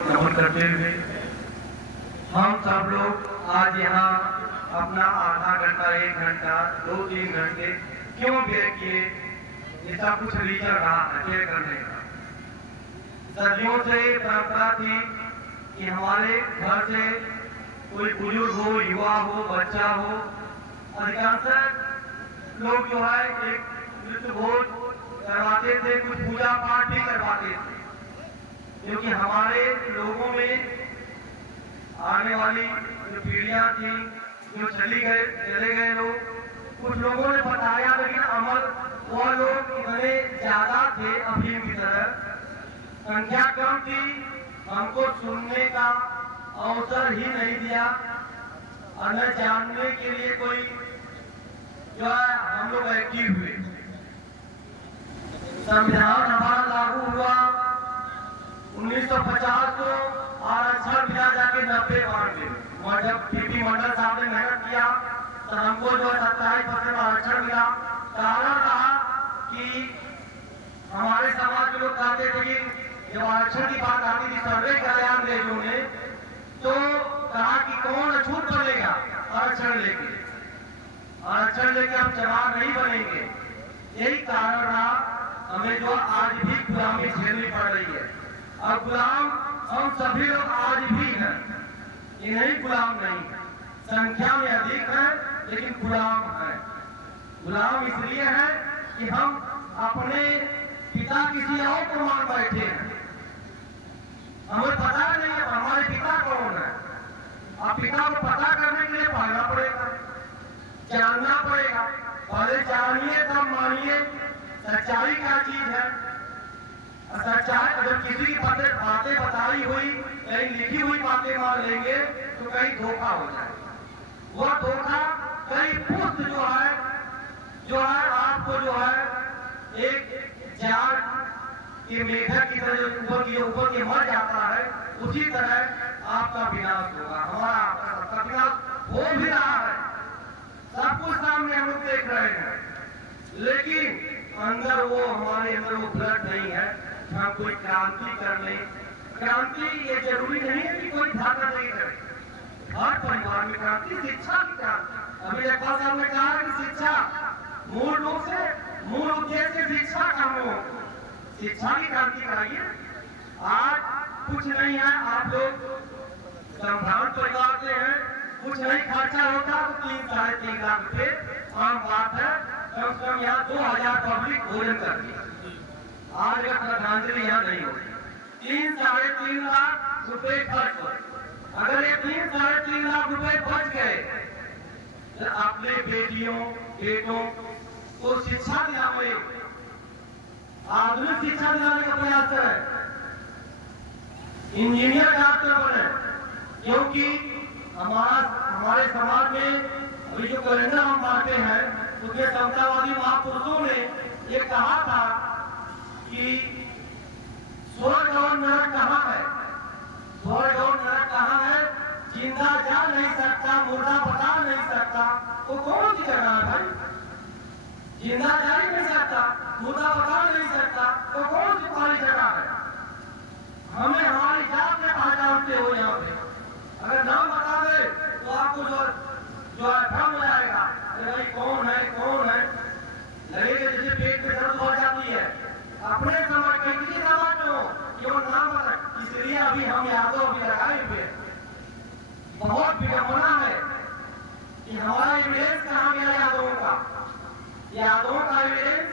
नमन करते हुए हम सब लोग आज यहाँ अपना आधा घंटा, 1 घंटा, 2-3 घंटे क्यों व्यय किए, इसका कुछ रीजन रहा है व्यय करने का। सदियों से परंपरा थी कि हमारे घर से कोई बुजुर्ग हो, युवा हो, बच्चा हो, अधिकांश लोग जो है एक मृत्यु भोज करवाते थे, कुछ पूजा पाठ भी करवाते थे, क्योंकि हमारे लोगों में आने वाली जो पीढ़ियां थी, जो चले गए लोग, कुछ लोगों ने बताया, लेकिन अमल वह लोग इतने ज्यादा थे अफीम की तरह, संख्या कम थी, हमको सुनने का अवसर ही नहीं दिया और न जानने के लिए कोई जो है हम लोग एक्टिव हुए। संविधान हमारा लागू हुआ 1950 को, आरक्षण मिला जाके 90-92 और जब पीपी मंडल साहब ने मेहनत किया तो हमको जो 27% आरक्षण मिला। कारण रहा कि हमारे समाज के लोग कहते थे कि जब आरक्षण की बात आती थी, सर्वे कराया अंग्रेजों ने, तो कहा कि कौन छूट बनेगा आरक्षण लेके हम जवाब नहीं बनेंगे। यही कारण रहा हमें जो आज भी गुलामी झेलनी पड़ रही है। और गुलाम हम सभी लोग आज भी हैं, ये नहीं गुलाम नहीं है, संख्या में अधिक है लेकिन गुलाम है। गुलाम इसलिए है कि हम अपने पिता किसी और को मान बैठे हैं, हमें पता नहीं है हमारे पिता कौन है। अब पिता को पता करने के लिए पढ़ना पड़ेगा, जानना पड़ेगा, पहले जानिए तब मानिए सच्चाई क्या चीज है। सच्चाई अगर किसी की बातें बताई हुई, कहीं लिखी हुई बातें मान लेंगे तो कहीं धोखा हो जाए। वह धोखा कहीं पुष्ट जो है आपको जो है एक जाड़ के मेढक की तरह ऊपर के मर जाता है, उसी तरह आपका विनाश होगा। हमारा आपका विनाश हो भी रहा है, सब कुछ सामने हम लोग देख रहे हैं, लेकिन अंदर वो हमारे अंदर वो ब्लड नहीं है। हम कोई क्रांति कर ले, क्रांति ये जरूरी नहीं है कि कोई भागा नहीं करे, हर परिवार में क्रांति, शिक्षा की क्रांति। अभी लेखपाल साहब ने कहा कि शिक्षा मूल रूप से मूल उद्देश्य शिक्षा का हो, शिक्षा की क्रांति कराइए। आज कुछ नहीं है, आप लोग संभावना परिवार से हैं, कुछ नहीं खर्चा होता तो 3-3.5 लाख रुपए आम बात है। कम से कम यहाँ 2000 पब्लिक भोजन कर दिया। आज अगर श्रद्धांजलि यहाँ नहीं होती, 3-3.5 लाख रुपए खर्च हो, अगर ये 3-3.5 लाख रुपए बच गए तो अपने बेटियों बेटों को शिक्षा दिलावे, आधुनिक शिक्षा दिलाने का प्रयास करें, इंजीनियर डॉक्टर बने। क्योंकि हमारे समाज में अभी जो कैलेंडर हम बांटते हैं उसके समतावादी महापुरुषों ने ये कहा था कि स्वर्ग और नरक कहाँ है, स्वर्ग और नरक कहाँ है, जिंदा जा नहीं सकता, मुर्दा बता नहीं सकता, तो कौन सी जगह है भाई? जिंदा जा ही नहीं सकता, मुर्दा बता नहीं सकता, तो कौन सी वाली जगह है? हमें हमारी जात में पहचानते हो यहाँ पे, अगर नाम बता दे तो आपको जो है भ्रम हो जाएगा, भाई कौन है, लगेगा जैसे पेट में दर्द हो जाती है। अपने समाज के किसी समाज को केवल नाम बता, इसलिए अभी हम यादव अभी लगाए हुए, बहुत विडंबना है कि हमारा एविडेंस कहाँ गया यादवों का एविडेंस,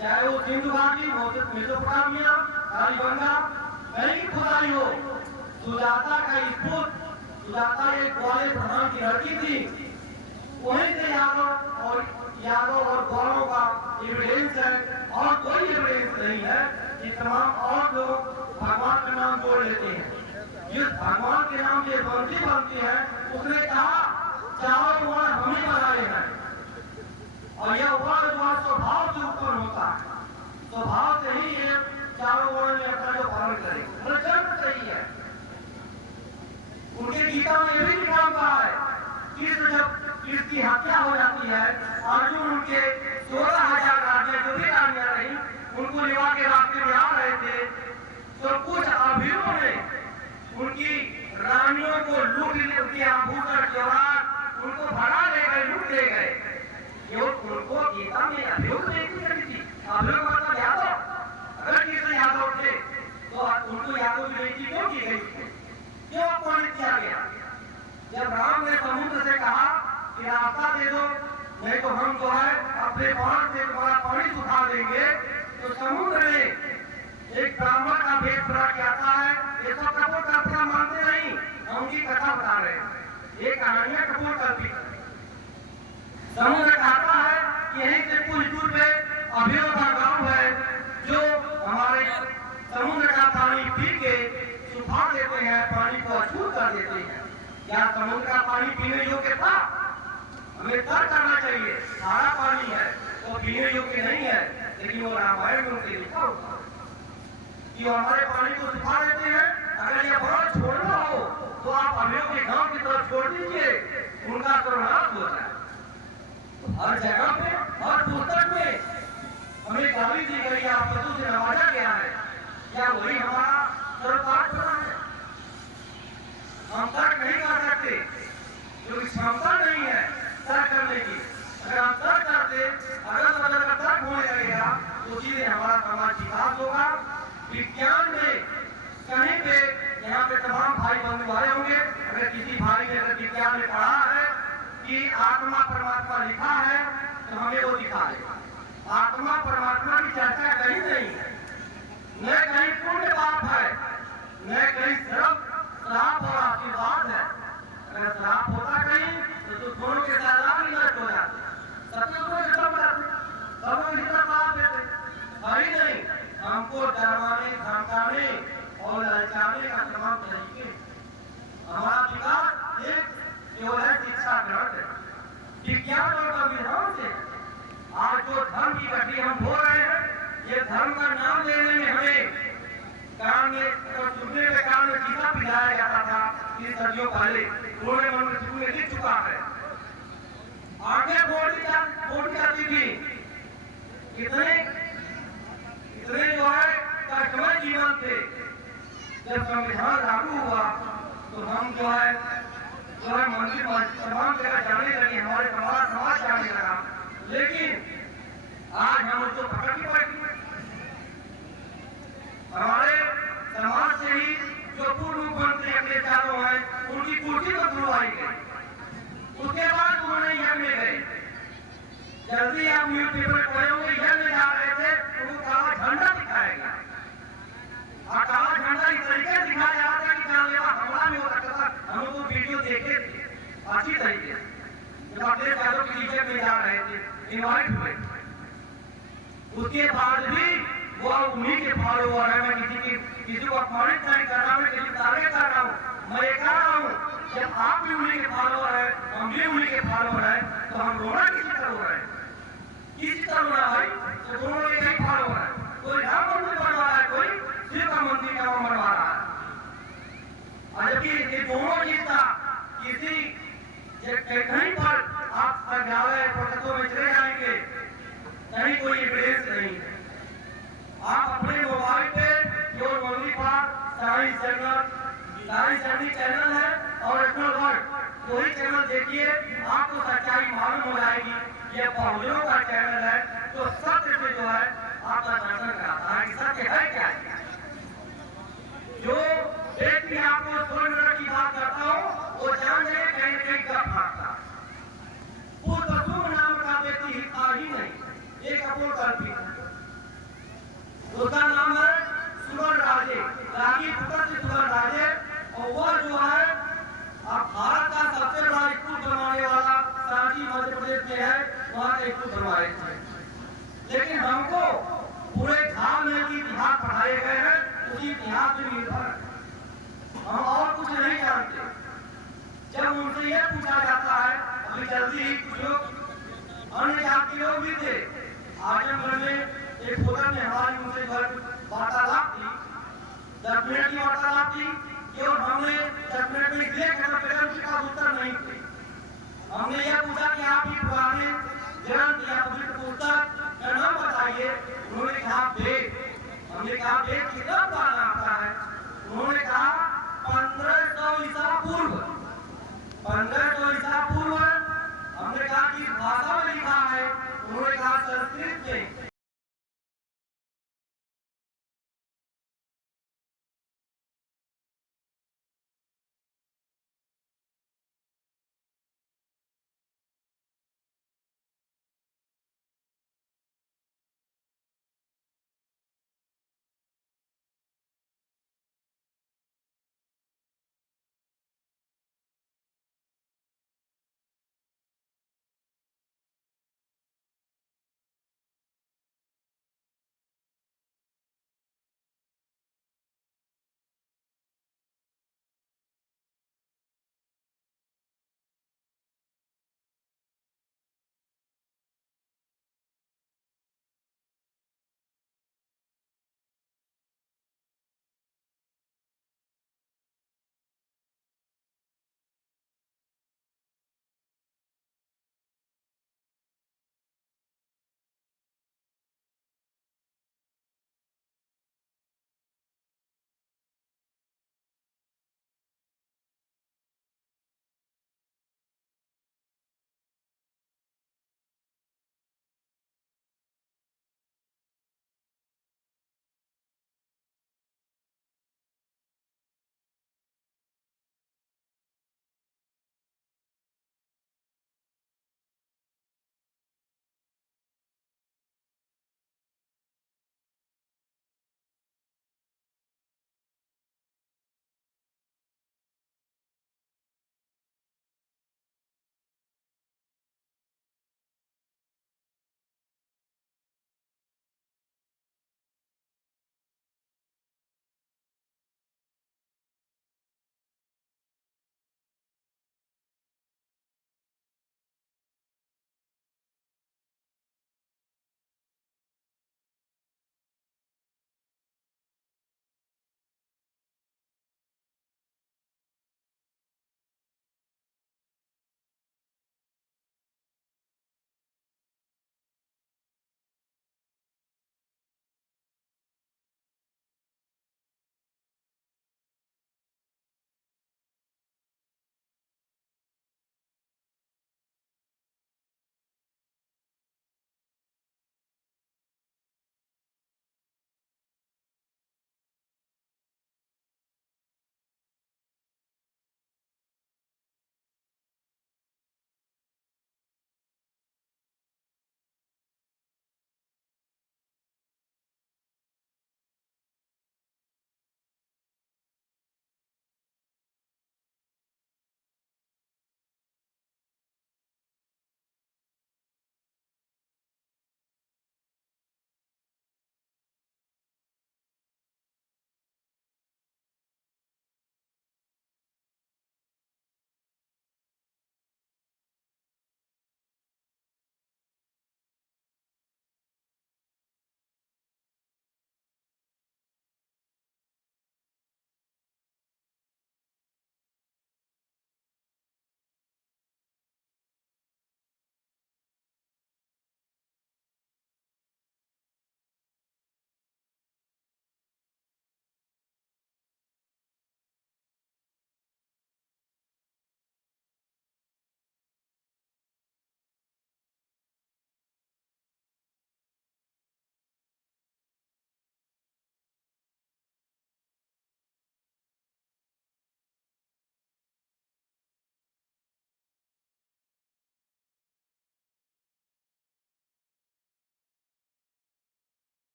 चाहे वो सिंधु घाटी, मेसोपोटामिया, कालीबंगा, कहीं खुदाई हो, सुजाता का स्फूर्त, सुजाता एक ग्वालियर प्रधान की लड़की थी, वहीं से यादव और गौरव का एविडेंस है, और कोई एविडेंस नहीं है कि तमाम और लोग भगवान का नाम जोड़ लेते हैं। जिस भगवान के नाम से बंसी बनती है, उसने कहा चारों वर्ण हम ही बनाए हैं, और यह वर्ण जो स्वभाव से उत्पन्न होता है, स्वभाव से ही ये चारों वर्ण में अपना जो पालन करेगा, जन्म सही है। उनके गीता में यह भी लिखा हुआ है, कृष्ण जब कृष्ण की हत्या हो जाती है, अर्जुन उनके 16,000 राज्य जो भी रानियां रही उनको लिवा के रास्ते में आ रहे थे, तो कुछ अभियों ने उनको लूट उनके आभूषण जेवरात उनको भगा ले गए, लूट ले गए। ये उनको गीता में अभियोग बेइज्जती करी थी। अभियोग मतलब यादव, अगर किसी यादव थे तो उनको यादव की बेइज्जती क्यों की गई, क्यों अपमानित किया गया? जब राम ने समुद्र से कहा कि रास्ता दे दो, नहीं तो हम जो है अपने बाण से तुम्हारा पानी सुखा देंगे, तो समुद्र ने एक ब्राह्मण का भेष बना के आता है। ये सब कपोल कल्पना मानते नहीं, हम उनकी कथा बता रहे हैं। ये कहानियां कपोल कल्पित है। समुद्र कहता है कि यहीं से कुछ दूर पे अभियोग का गांव है, जो हमारे समुद्र का पानी पी के सुखा देते हैं, पानी को अछूत कर देते हैं। क्या समुद्र का पानी पीने योग्य था? हमें तर्क करना चाहिए। सारा पानी है वो पीने योग्य नहीं है, लेकिन वो रामायण में उनके लिखा होता है कि हमारे पानी को सुखा देते हैं। अगर ये बहुत छोड़ना हो तो आप अभियोग के गांव की तरफ छोड़ दीजिए, उनका सर्वनाश हो जाए। हर जगह पे, हर पुस्तक में हमें गाली दी गई, आपत्तों से नवाजा गया है। क्या वही हमारा सर्वताज बना है? हम तर्क नहीं कर सकते, क्योंकि क्षमता नहीं है तर्क करने की। अगर हम तर्क करते, अगर बदल का तर्क होने लगेगा तो सीधे हमारा समाज विकास होगा। विज्ञान में कहीं पे यहाँ पे तमाम भाई बंधु आए होंगे, अगर किसी भाई ने अगर विज्ञान में पढ़ा है कि आत्मा परमात्मा लिखा है तो हमें वो दिखा देगा। आत्मा परमात्मा की चर्चा कहीं नहीं है, न कहीं पुण्य पाप है, न कहीं सिर्फ श्राप और आशीर्वाद है। अगर श्राप होता कहीं तो दोनों के साथ ही नष्ट हो जाते, सबके ऊपर खत्म हो जाते, सब लोग हिस्सा पाप देते। वही नहीं, हमको डरवाने, धमकाने और ललचाने का तमाम तरीके। हमारा विकास एक केवल है शिक्षा ग्रहण से, विज्ञान और संविधान से। आज जो धर्म की गति हम हो रहे हैं, ये धर्म का नाम लेने में हमें कान में सुनने के कान में गीता पिलाया जाता था 30 सदियों पहले, उन्होंने मन में लिख चुका है। आगे बोर्ड जाती थी, कितने जो है कष्टमय जीवन थे। जब संविधान लागू हुआ तो हम जो है मंदिर तमाम जगह जाने लगे, हमारे समाज जाने लगा। लेकिन आज हम उसको पकड़ के बैठे, हमारे समाज से ही जो पूर्व मुख्यमंत्री अपने चारों हैं, उनकी कुर्सी को धुलवाई गई। उसके बाद उन्होंने यज्ञ में गए। जल्दी आप न्यूज पेपर पढ़े होंगे, यज्ञ में जा रहे थे तो वो काला झंडा दिखाया गया। और काला झंडा इस तरीके से दिखाया जा रहा था कि जानलेवा हमला भी हो सकता था। हम लोग वीडियो देखे थे अच्छी तरीके से, जब अखिलेश यादव के लीडर में जा रहे थे, इन्वाइट हुए। उसके बाद भी वो उन्हीं के फॉलोअर है। मैं किसी को अपमानित नहीं कर रहा हूँ, किसी को टारगेट कर रहा हूँ। मैं ये कह रहा हूँ, जब आप भी उन्हीं के फॉलोअर है, हम भी उन्हीं के फॉलोअर है, तो हम रोना किसी तरह हो रहे हैं? किसी तरह रोना भाई, तो दोनों एक ही फॉलोअर है। कोई राम मंदिर बनवा रहा है, कोई शिव का मंदिर का बनवा रहा है। और जबकि ये दोनों रिश्ता किसी कहीं पर आप संग्रहालय पुस्तकों में चले जाएंगे, कहीं कोई एविडेंस नहीं है। आप अपने मोबाइल पे केवल ओनली फॉर साइंस चैनल है और नेशनल वर्ल्ड, वही चैनल देखिए, आपको सच्चाई मालूम हो जाएगी। ये बहुजनों का चैनल है जो सत्य से जो है आपका दर्शन कराता है कि सत्य है क्या है। जो व्यक्ति आपको 16 मिनट की बात करता हो, वो जान जाए कहीं न कहीं कब भागता। वो कसूर नाम का व्यक्ति हिस्सा ही नहीं, एक कपूर कल्पित है। उसका नाम है सुगन राजे, रागी पुत्र से सुगन राजे। और वह जो है भारत का सबसे बड़ा स्कूल बनवाने वाला सांची मध्य प्रदेश में है, वहाँ का स्कूल बनवाए थे। लेकिन हमको पूरे झाल में की इतिहास पढ़ाए गए हैं, उसी इतिहास में निर्भर है, हम और कुछ नहीं जानते। जब उनसे यह पूछा जाता है, अभी जल्दी ही कुछ लोग अन्य जाति लोग भी थे, आजमगढ़ में एक होटल में हमारी उनसे वार्तालाप थी, 10 मिनट की वार्तालाप थी। केवल हमने 10 मिनट में इसलिए खत्म कर उसका उत्तर नहीं थे। हमने यह पूछा कि आप ही पुराने ग्रंथ या पवित्र पुस्तक का नाम बताइए। उन्होंने कहा वेद। हमने कहा वेद